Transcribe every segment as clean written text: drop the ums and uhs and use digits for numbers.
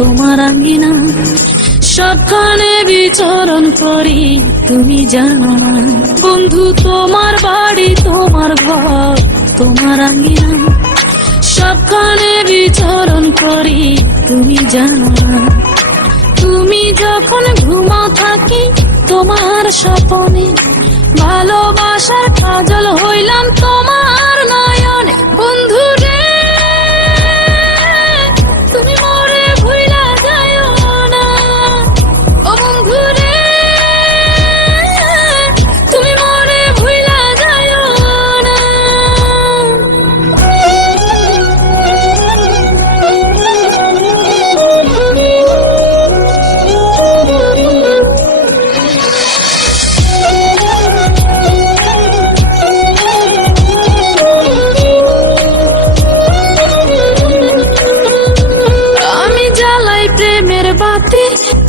তোমার আঙ্গিনা, সবখানে বিচরণ করি তুমি জানো না। বন্ধু তোমার বাড়ি, তোমার ঘর, তোমার আঙ্গিনা, সবখানে বিচরণ করি তুমি জানো না। তুমি যখন ঘুমাও থাকি তোমার স্বপনে, ভালোবাসার কাজল হইলাম তোমার নয়নে। বন্ধু রে তুমি মরে ভুইলা যাইও না, ও বন্ধু রে তুমি মরে ভুইলা যাইও না।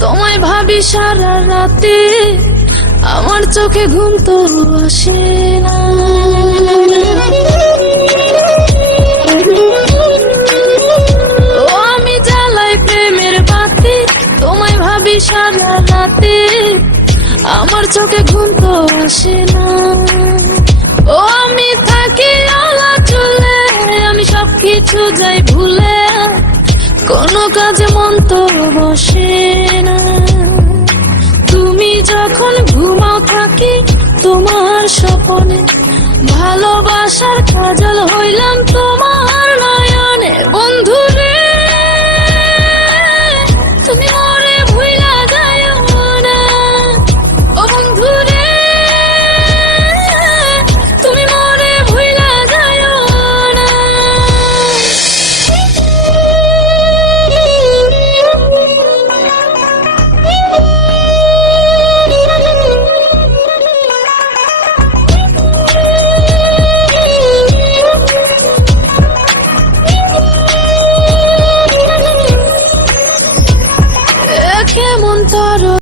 তোমায় ভাবি সারা রাতে, আমার চোখে ঘুম তো আসে না। ও আমি জ্বালাই প্রেমের বাতি, তোমায় ভাবি সারা রাতে, আমার চোখে ঘুম তো আসে না। ও আমি থাকি আলা চুলে, আমি সবকিছু যাই ভুলে, কোনো কাজে মন তো বসে না। তুমি যখন ঘুমাও থাকি তোমার স্বপনে, ভালোবাসার কাজল হইলাম তোমার